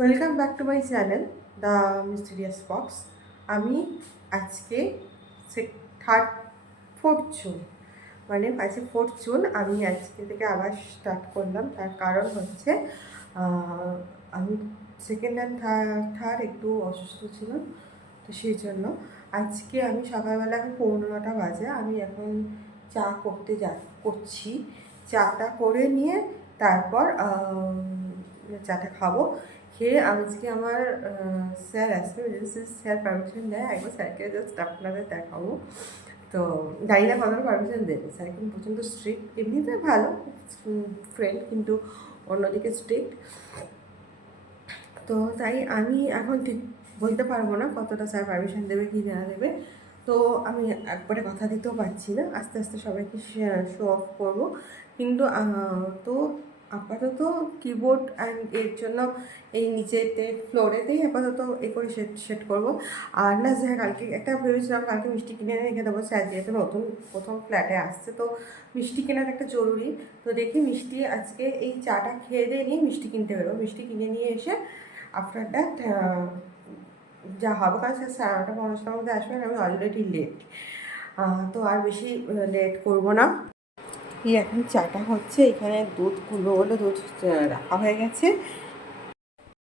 Welcome back to my channel the mysterious box. আমি আজকে third fourth June মানে আজকে 4th জুন আমি আজকে থেকে আবার স্টার্ট করলাম। তার কারণ হচ্ছে আমি সেকেন্ড অ্যান্ড থার্ড একটু অসুস্থ ছিলাম, তো সেই জন্য আজকে আমি সকালবেলা এখন 9:15 বাজে। আমি এখন চা করছি। চাটা করে নিয়ে তারপর চাটা খাবো। খেয়ে আজকে আমার স্যার আসবে, যদি স্যার পারমিশন দেয় একবার স্যারকে জাস্ট আপনাদের দেখাবো। তো জানি না কতটা পারমিশন দেবে, স্যার কিন্তু প্রচণ্ড স্ট্রিক্ট। এমনিতে ভালো ফ্রেন্ড, কিন্তু অন্যদিকে স্ট্রিক্ট। তো তাই আমি এখন ঠিক বলতে পারবো না কতটা স্যার পারমিশন দেবে কি না দেবে। তো আমি একবারে কথা দিতেও পারছি না, আস্তে আস্তে সবাইকে শো অফ করবো। কিন্তু তো আপাতত কিবোর্ড অ্যান্ড এর জন্য এই নিচেতে ফ্লোরেতেই আপাতত করে সেট করবো। আর না স্যার কালকে একটা ভেবেছিলাম কালকে মিষ্টি কিনে রেখে দেবো, স্যার যেহেতু নতুন প্রথম ফ্ল্যাটে আসছে তো মিষ্টি কেনার একটা জরুরি। তো দেখি মিষ্টি আজকে এই চাটা খেয়ে দিয়ে নিয়ে মিষ্টি কিনতে বেরোবো। মিষ্টি কিনে নিয়ে এসে আফটার দ্যাট যা হবে, কারণ স্যার 9:30-10টার মধ্যে আসবেন, আমি অলরেডি লেট। তো আর বেশি লেট করব না। এই এখন চাটা হচ্ছে, এখানে দুধ রাখা হয়ে গেছে।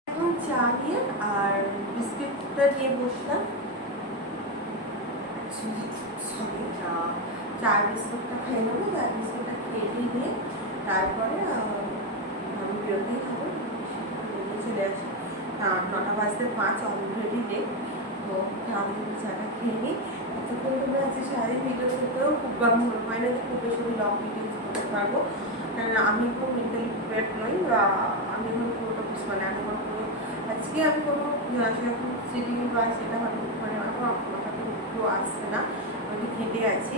এখন চা নিয়ে আর বিস্কিটটা নিয়ে বসলাম। চা বিস্কুটটা খেয়ে নেবো, চা বিস্কুটটা খেয়ে নিয়ে তারপরে আমি বেরোতেই খাবো, চলে আসি। 9:05 অলরেডি লেট। তো আমি চাটা খেয়ে নিই। এতক্ষণ তোমরা আজকে সারাদিন ভিডিও করতেও খুব মনে হয় না যে খুব বেশি লং ভিডিওস করতে পারবো, কারণ আমি খুব মেন্টালি প্রিপেয়ার্ড নই। আমি এখন পুরোটা মানে আমি কোনো আজকে আমি কোনো সেরকম সিডিউল বা সেটা হয়তো মানে এখন মাথাতে একটু আসছে না, আমি খেতে আছি।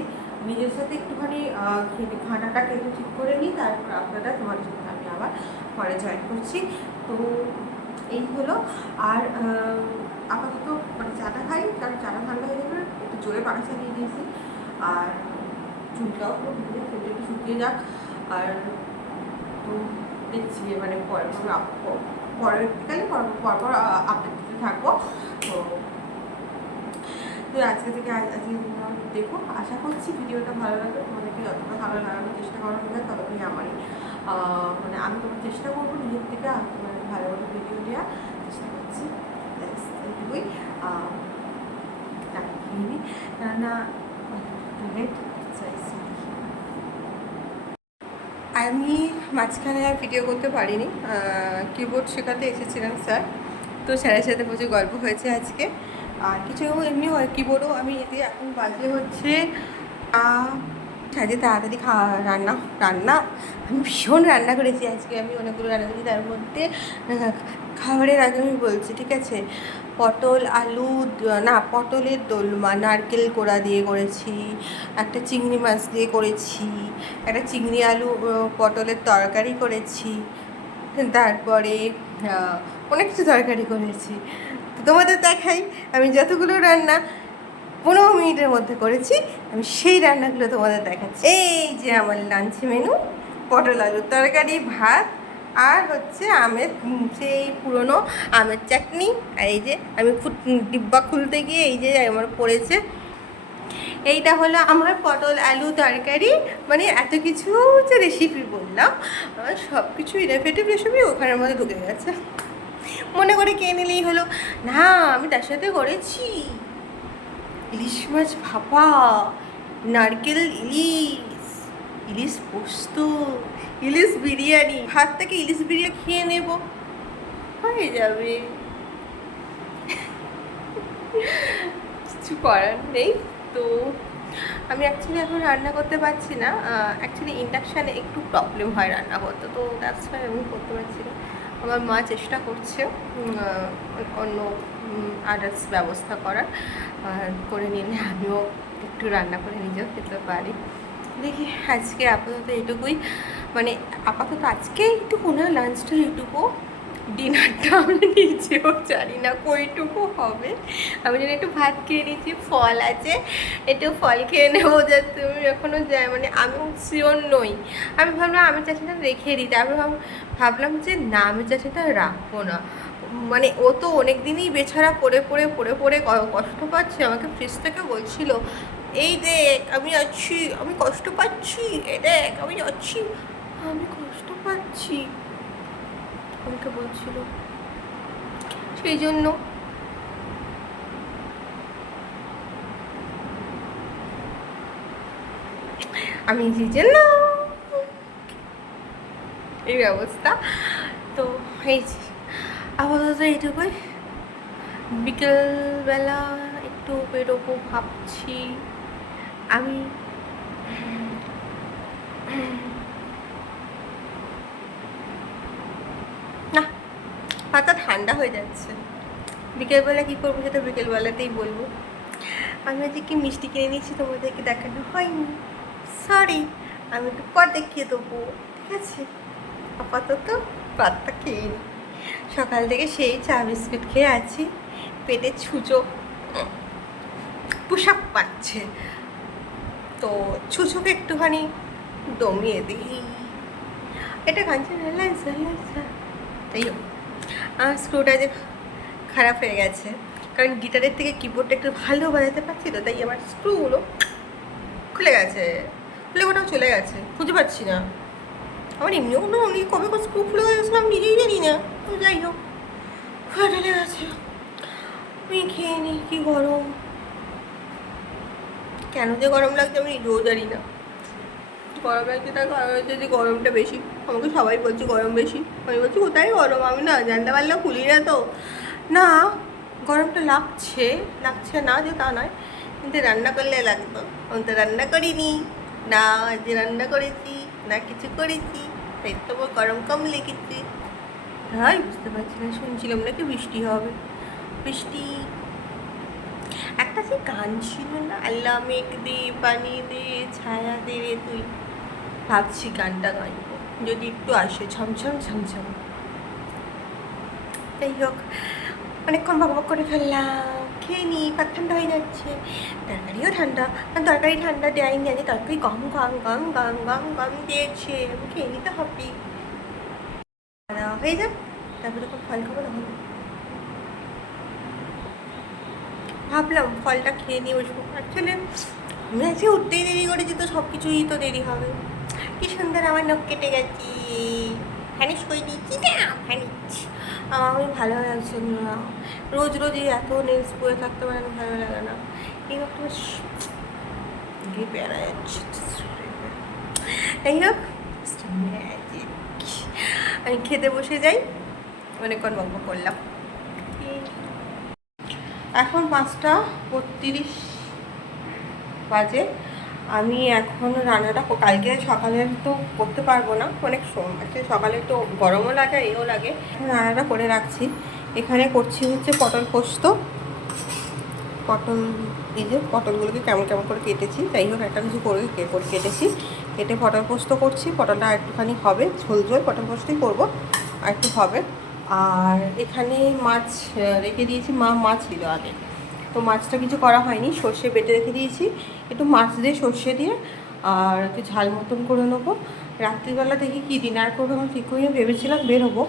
নিজের সাথে একটুখানি খানাটা খেতে ঠিক করে নিই, তারপর আপনারা তোমাদের সাথে আমি আবার পরে জয়েন করছি। তো এই হলো। আর আপাতত মানে চাটা খাই, কারণ চাটা ঠান্ডা হয়ে যাবে, একটু জোরে পাখা চালিয়ে দিয়েছি। আর চুলটাও পুরো ভিজে, চুলটা একটু শুকিয়ে যাক। আর তো দেখছি মানে পরবর্তীকালে পরপর আপডেট দিতে থাকবো। তো তো আজকে থেকে আজকে দেখো, আশা করছি ভিডিওটা ভালো লাগবে তোমাদেরকে। যতটা ভালো লাগানোর চেষ্টা করা যায় ততটাই আমারই মানে আমি তোমার চেষ্টা করবো নিজের থেকে মানে ভালো ভালো ভিডিও দেওয়ার চেষ্টা করছি। এইটুকুই টাকা খেয়ে নিই, কেননা আমি মাঝখানে আর ভিডিও করতে পারিনি, কিবোর্ড শেখাতে এসেছিলাম স্যার। তো স্যারের সাথে প্রচুর গল্প হয়েছে আজকে। আর কিছু এমনি হয় কিবোর্ডও আমি এতে এখন বাজে হচ্ছে আজকে তাড়াতাড়ি রান্না আমি ভীষণ রান্না করেছি আজকে। আমি অনেকগুলো রান্না করেছি, তার মধ্যে খাবারের আগে আমি বলছি, ঠিক আছে। পটলের দোলমা নারকেল কোড়া দিয়ে করেছি, একটা চিংড়ি মাছ দিয়ে করেছি, একটা চিংড়ি আলু পটলের তরকারি করেছি, তারপরে অনেক কিছু তরকারি করেছি। তো তোমাদের দেখাই আমি যতগুলো রান্না 15 মিনিটের মধ্যে করেছি, আমি সেই রান্নাগুলো তোমাদের দেখাচ্ছি। এই যে আমার লাঞ্চ মেনু, পটল আলুর তরকারি, ভাত, আর হচ্ছে আমের সেই পুরনো আমের চাটনি। আর এই যে আমি ডিব্বা খুলতে গিয়ে এই যে আমার পড়েছে, এইটা হলো আমার পটল আলু তরকারি। মানে এত কিছু যে রেসিপি বললাম, আমার সব কিছু ইনোভেটিভ রেসিপি ওখানের মধ্যে ঢুকে গেছে। মনে করে কে নিলেই হলো না, আমি তার সাথে করেছি ইলিশ মাছ ভাপা, নারকেল ইলিশ পোস্ত, ইলিশ বিরিয়ানি। ভাত থেকে ইলিশ বিরিয়ানি খেয়ে নেব, হয়ে যাবে, কিছু করার নেই। তো আমি অ্যাকচুয়ালি এখন রান্না করতে পারছি না, অ্যাকচুয়ালি ইন্ডাকশানে একটু প্রবলেম হয় রান্না করতে, তো দ্যাটস ওয়াই আমি করতে পারছি না। আমার মা চেষ্টা করছে অন্য আদার্স ব্যবস্থা করার, করে নিলে আমিও একটু রান্না করে নিজেও খেতে পারি। দেখি আজকে আপাতত এইটুকুই, মানে আপাতত আজকে এইটুকু না, লাঞ্চটা এইটুকু, ডিনারটা আমি নিজেও জানি না কইটুকু হবে। আমি যেন একটু ভাত খেয়ে নিচ্ছি, ফল আছে, একটু ফল খেয়ে নেবো, যাতে তুমি এখনও যায় মানে আমি শিওর নই। আমি ভাবলাম আমের চাটনিটা রেখে দিই, তারপর ভাবলাম যে না, আমের চাটনিটা রাখবো না, মানে ও তো অনেক দিনই বেচারা পড়ে পড়ে পড়ে পড়ে কষ্ট পাচ্ছে, আমাকে ফ্রিজ থেকে বলছিল এই দেখ আমি আছি, আমি কষ্ট পাচ্ছি, এ দেখ আমি আছি, আমি কষ্ট পাচ্ছি, আমাকে বলছিল। সেই জন্য আমি সেই জন্য এই ব্যবস্থা। তো এই যে আপাতত এইটুকুই। বিকেলবেলা একটু বেরোবো ভাবছি আমি। না, হাতটা ঠান্ডা হয়ে যাচ্ছে। বিকেলবেলা কী করবো সেটা বিকেলবেলাতেই বলবো। আমি আজকে কি মিষ্টি কিনে নিয়েছি তোমাদেরকে দেখানো হয়নি, সরি, আমি একটু পর দেখিয়ে দেবো, ঠিক আছে? আপাতত ভাতটা খেয়ে নিই। সকাল থেকে সেই চা বিস্কুট খেয়ে আছি, পেটে ছুঁচো পুশ আপ পাচ্ছে, তো ছুঁচোকে একটুখানি দমিয়ে দিই। এটা কাঞ্চন তাই হোক, আমার স্ক্রুটা যে খারাপ হয়ে গেছে, কারণ গিটারের থেকে কিবোর্ডটা একটু ভালো বাজাতে পারছি তো, তাই আমার স্ক্রুগুলো খুলে গেছে, খুলে কোথাও চলে গেছে, খুঁজে পাচ্ছি না। আমার এমনিও কোনো আমি কবে স্ক্রু খুলে গেছিলাম আমি নিজেই জানি না। তো যাই হোক, খুলে ঢেলে গেছে। আমি খেয়ে নিই। কি গরম, কেন যে গরম লাগছে আমি নিজেও জানি না। গরম লাগছে তার কারণ হচ্ছে যে গরমটা বেশি, আমাকে সবাই বলছে গরম বেশি, আমি বলছি কোথায় গরম, আমি না জানতে পারলেও খুলি না তো। না, গরমটা লাগছে, লাগছে না যে তা নয়, কিন্তু রান্না করলে লাগতো, আমি তো রান্না করিনি, না যে রান্না করেছি না কিছু করেছি, তাই তো গরম কম লেগেছে। হ্যাঁ বুঝতে পারছি না, শুনছিলাম নাকি বৃষ্টি হবে, বৃষ্টি একটা যে গান ছিল না, আল্লাহ মেঘ দে পানি দে ছায়া দে রে তুই, ভাবছি গানটা গাইব যদি একটু আসে ঝমঝম ঝমঝম। যাই হোক, অনেকক্ষণ বকবক করে ফেললাম, খেয়ে নিই, ভাত ঠান্ডা হয়ে যাচ্ছে, তরকারিও ঠান্ডা, তরকারি ঠান্ডা দেয়নি, আজকে তরকারি গম গম গম গম গম গম দিয়েছে, খেয়ে নিতে হবে, হয়ে যাক, তারপরে তখন ফল খাবো তখন। ভাবলাম ফলটা খেয়ে নিয়ে বসবো, অ্যাকচুয়ালি আমি আজকে উঠতেই দেরি করেছি তো সব কিছুই তো দেরি হবে। কি সুন্দর আমার নখ কেটে গেছি, ফ্যানিশ করে দিয়েছি না, ফ্যানিশ আমি ভালো লাগছে না, রোজ রোজ এত নেলস পরে থাকতে পারে না, ভালো লাগে না, এই নখটা গিয়ে বেড়া যাচ্ছে। যাই হোক, আমি খেতে বসে যাই, অনেকক্ষণ বকবক করলাম। এখন 5:32 বাজে, আমি এখন রান্নাটা কালকে সকালে তো করতে পারবো না, অনেক সকালে একটু গরমও লাগে এও লাগে, রান্নাটা করে রাখছি। এখানে করছি হচ্ছে পটল পোস্ত, পটল, এই যে পটলগুলোকে কেমন কেমন করে কেটেছি, যাই হোক একটা কিছু করে কেটেছি, কেটে পটল পোস্ত করছি। পটলটা একটুখানি হবে ঝোল ঝোল, পটল পোস্তই করবো, আর একটু হবে। আর এখানে মাছ রেখে দিয়েছি, মাছ ছিল আগে, তো মাছটা কিছু করা হয়নি, সর্ষে বেটে রেখে দিয়েছি, একটু মাছ দিয়ে সর্ষে দিয়ে আর একটু ঝাল মতন করে নেবো। রাত্রিবেলা দেখি কী ডিনার করবো আমার ঠিক করে ভেবেছিলাম বেরোবো,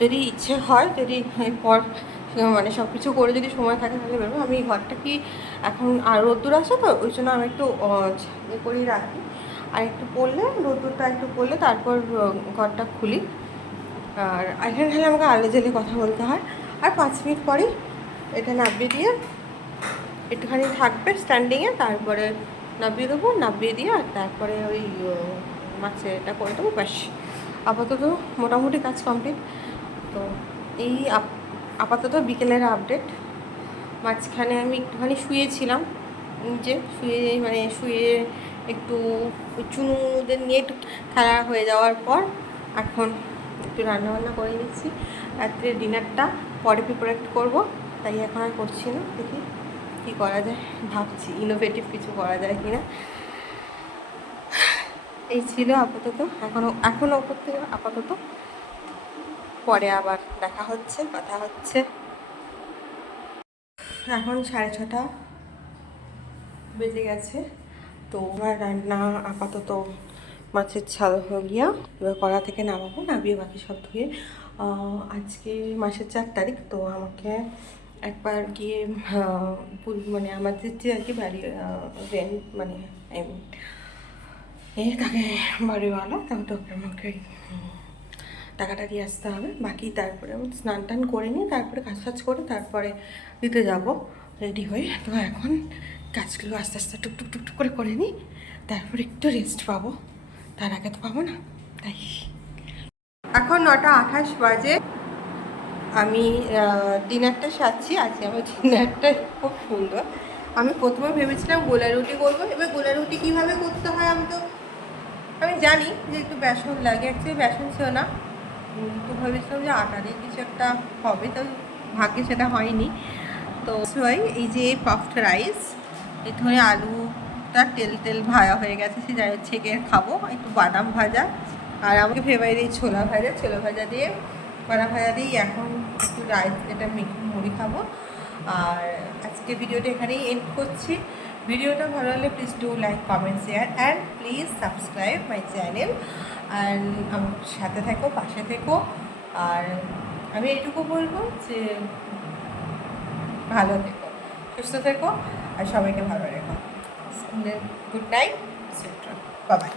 যদি ইচ্ছে হয়, যদি পর মানে সব কিছু করে যদি সময় থাকে তাহলে বেরোবো। আমি ঘরটা কি এখন আর রোদ্দুর আসে তো ওই জন্য আমি একটু করেই রাখি, আর একটু পড়লে রোদ্দুরটা একটু পড়লে তারপর ঘরটা খুলি। আর এখানে খালি আমাকে আলো জ্বেলে কথা বলতে হয়। আর 5 মিনিট পরেই এটা নামিয়ে দিয়ে একটুখানি থাকবে স্ট্যান্ডিংয়ে, তারপরে নামিয়ে দেবো, নামিয়ে দিয়ে আর তারপরে ওই মাছের এটা করে দেবো, ব্যাস। আপাতত মোটামুটি কাজ কমপ্লিট। তো এই আপাতত বিকেলের আপডেট। মাঝখানে আমি একটুখানি শুয়েছিলাম, যে শুয়ে একটু চুনুদের নিয়ে একটু খেলা হয়ে যাওয়ার পর এখন একটু রান্নাবান্না করে নিচ্ছি। রাত্রের ডিনারটা পরে প্রিপারেট করবো, তাই এখন আর করছি না, দেখি কী করা যায়, ভাবছি ইনোভেটিভ কিছু করা যায় কি না। এই ছিল আপাতত, এখনও ওপর থেকে আপাতত, পরে আবার দেখা হচ্ছে, কথা হচ্ছে। এখন 6:30 বেজে গেছে, তো আমার রান্না আপাতত মাছের ঝাল হয়ে গিয়া এবার কড়া থেকে নামাবো, নামিয়ে বাকি সব ধুয়ে। আজকে মাসের 4 তারিখ, তো আমাকে একবার গিয়ে মানে আমাদের যে আর কি বাড়ি রেন্ট মানে তাকে বাড়িওয়ালা তাকে আমাকে টাকাটা দিয়ে আসতে হবে। বাকি তারপরে আমি স্নান টান করে নিই, তারপরে কাজ টাজ করে তারপরে দিতে যাব রেডি হয়ে। তো এখন কাজগুলো আস্তে আস্তে টুকটুক টুকটুক করে নিই, তারপরে একটু রেস্ট পাবো, তার আগে তো পাবো না। তাই এখন 9:28 বাজে, আমি ডিনারটা সারছি। আজকে আমার ডিনারটা খুব সুন্দর। আমি প্রথমে ভেবেছিলাম গোলা রুটি করবো। এবার গোলা রুটি কীভাবে করতে হয় আমি জানি যে একটু বেসন লাগে, অ্যাকচুয়ালি বেসন ছিল না, তো ভেবেছিলাম যে আটা দিয়ে কিছু একটা হবে, তো ভাগ্যে সেটা হয়নি। তো এই যে পাফড রাইস, এখানে আলুটা তেল ভাজা হয়ে গেছে, সে যাই ছেঁকে খাবো, একটু বাদাম ভাজা, আর আমাকে ফেভারিট এই ছোলা ভাজা দিয়ে কড়া ভাজা দিয়েই এখন একটু রাইস এটা মুড়ি খাবো। আর আজকে ভিডিওটা এখানেই এন্ড করছি। ভিডিওটা ভালো লাগলে please do like, comment, share and please subscribe my channel. And আমার সাথে থেকো, পাশে থেকো। আর আমি এইটুকু বলবো যে ভালো থেকো, সুস্থ থেকো, আর সবাইকে ভালো রেখো। Good night, bye bye.